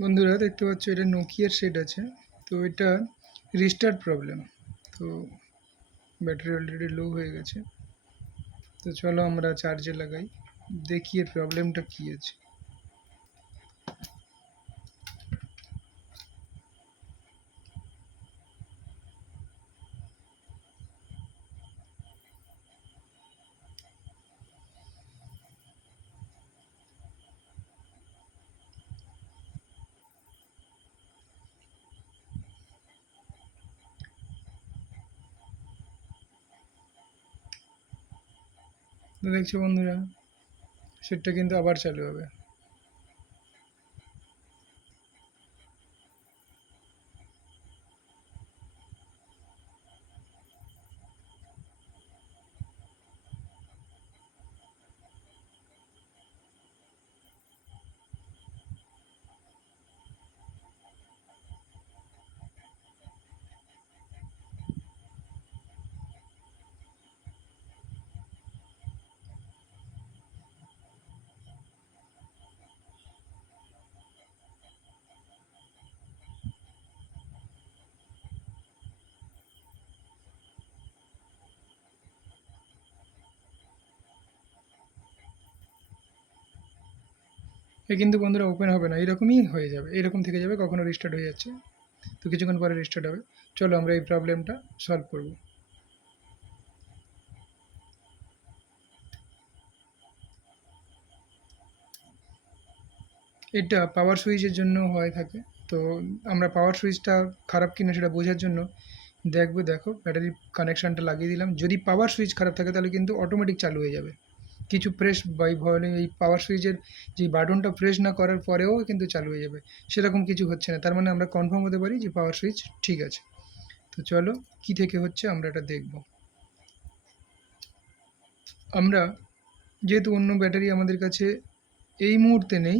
বন্ধুরা দেখতে পাচ্ছ এটা নোকিয়ার সেট আছে। তো এটা রিস্টার্ট প্রবলেম। তো ব্যাটারি অলরেডি লো হয়ে গেছে। তো চলো আমরা চার্জে লাগাই, দেখি এর প্রবলেমটা কী আছে। তো দেখছো বন্ধুরা, সেটটা কিন্তু আবার চালু হবে। কিন্তু বন্ধুরা ওপেন হবে না, এরকমই হয়ে যাবে, এরকম থেকে যাবে, কখনো রিস্টার্ট হয়ে যাচ্ছে। তো কিছুক্ষণ পরে রিস্টার্ট হবে। চলো আমরা এই প্রবলেমটা সলভ করব। এটা পাওয়ার সুইচের জন্য হয়ে থাকে। তো আমরা পাওয়ার সুইচটা খারাপ কিনা সেটা বোঝার জন্য দেখো ব্যাটারি কানেকশানটা লাগিয়ে দিলাম। যদি পাওয়ার সুইচ খারাপ থাকে তাহলে কিন্তু অটোমেটিক চালু হয়ে যাবে। কিছু প্রেস বাই ভলিউম, এই পাওয়ার সুইচের যে বাটনটা প্রেস না করার পরেও কিন্তু চালু হয়ে যাবে। সেরকম কিছু হচ্ছে না, তার মানে আমরা কনফার্ম হতে পারি যে পাওয়ার সুইচ ঠিক আছে। তো চলো কি থেকে হচ্ছে আমরা এটা দেখব। আমরা যেহেতু অন্য ব্যাটারি আমাদের কাছে এই মুহূর্তে নেই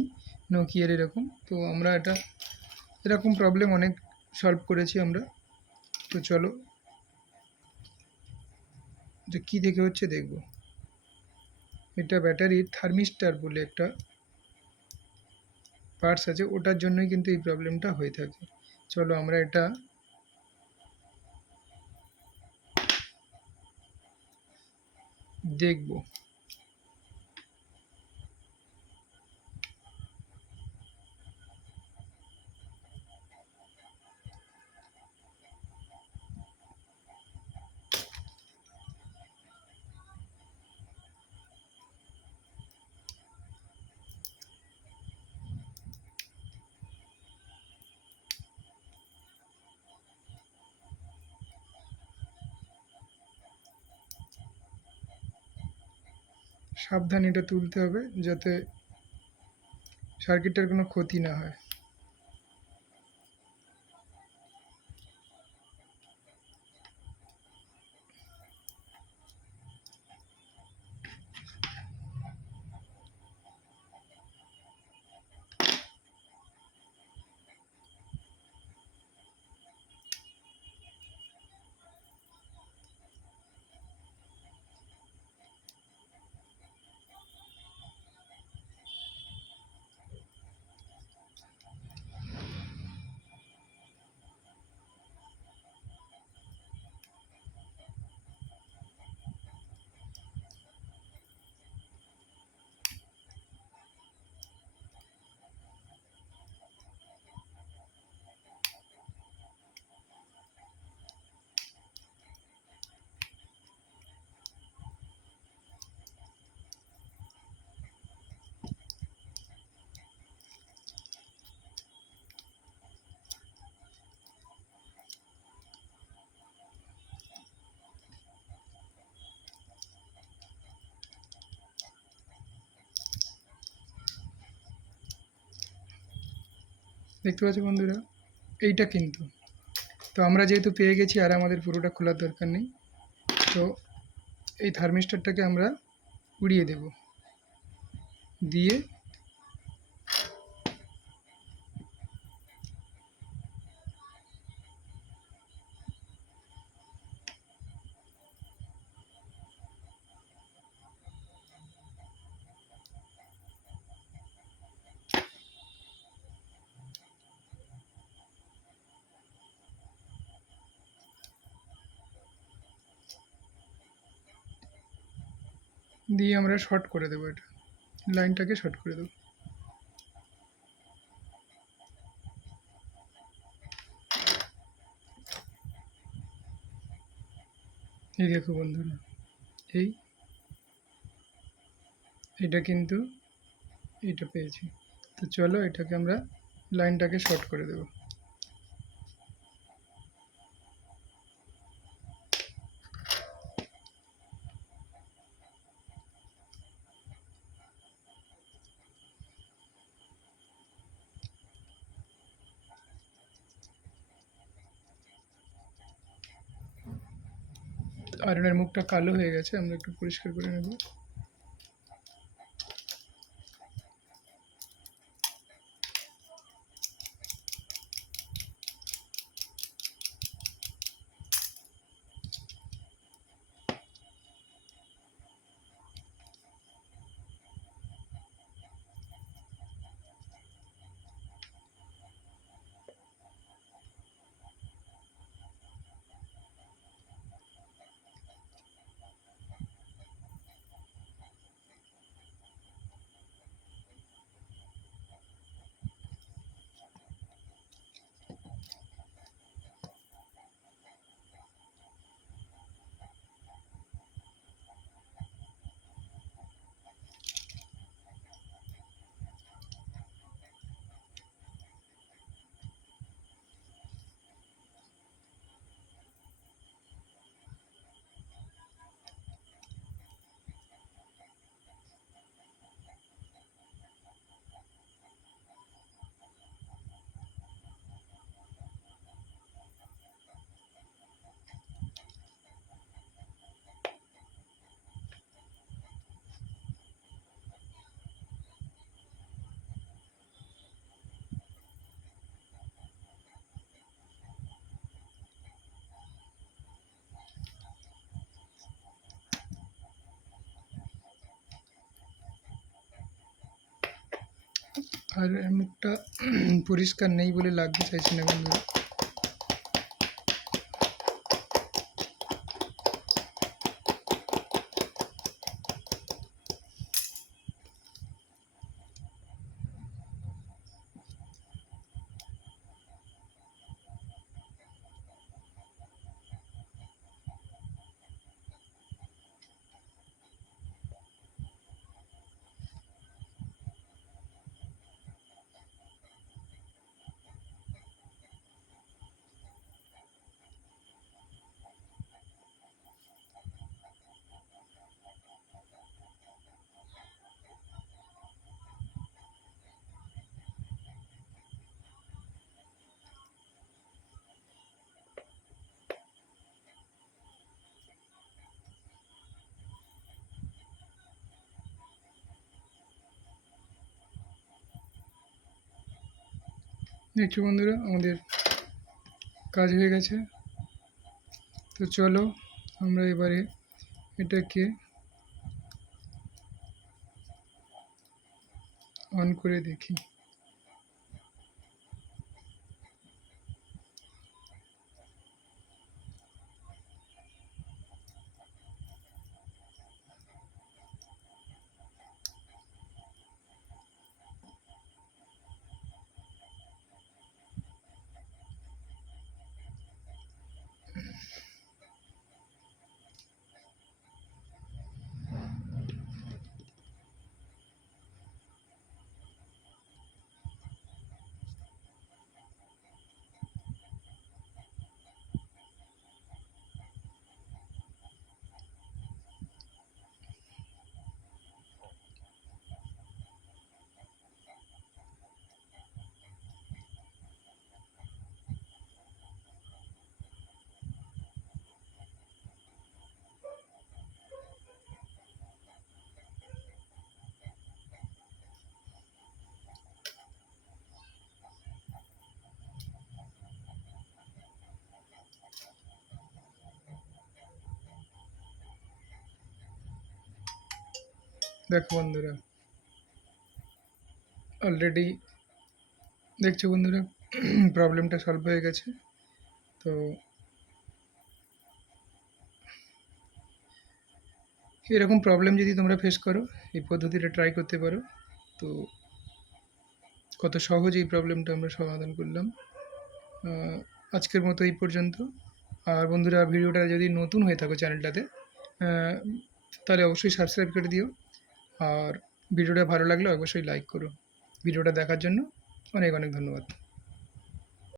নোকিয়ার এরকম, তো আমরা এটা এরকম প্রবলেম অনেক সলভ করেছি আমরা। তো চলো যে কী থেকে হচ্ছে দেখব। এটা ব্যাটারির থার্মিস্টার বলে একটা পার্টস আছে, ওটার জন্যই কিন্তু এই প্রবলেমটা হয়ে থাকে। চলো আমরা এটা দেখব। সাবধানে এটা তুলতে হবে যাতে সার্কিটটার কোনো ক্ষতি না হয়। দেখতে পাচ্ছ বন্ধুরা, এইটা কিন্তু, তো আমরা যেহেতু পেয়ে গেছি আর আমাদের পুরোটা খোলার দরকার নেই। তো এই থার্মিস্টারটাকে আমরা উড়িয়ে দেব, দিয়ে দিয়ে আমরা শর্ট করে দেবো, এটা লাইনটাকে শর্ট করে দেবো। এই দেখো বন্ধুরা, এটা কিন্তু এটা পেয়েছি। তো চলো এটাকে আমরা লাইনটাকে শর্ট করে দেবো। আয়রনের মুখটা কালো হয়ে গেছে, আমরা একটু পরিষ্কার করে নেব। আর মুখটা পরিষ্কার নেই বলে লাগতে চাইছি না বন্ধুরা। দেখছো বন্ধুরা, আমাদের কাজ হয়ে গেছে। তো চলো আমরা এবারে এটাকে অন করে দেখি। দেখো বন্ধুরা, অলরেডি দেখছো বন্ধুরা প্রবলেমটা সলভ হয়ে গেছে। তো এরকম প্রবলেম যদি তোমরা ফেস করো এই পদ্ধতিটা ট্রাই করতে পারো। তো কত সহজ এই প্রবলেমটা আমরা সমাধান করলাম। আজকের মতো এই পর্যন্ত। আর বন্ধুরা, ভিডিওটা যদি নতুন হয়ে থাকো চ্যানেলটাতে, তাহলে অবশ্যই সাবস্ক্রাইব করে দিও। আর ভিডিওটা ভালো লাগলে অবশ্যই লাইক করো। ভিডিওটা দেখার জন্য অনেক অনেক ধন্যবাদ।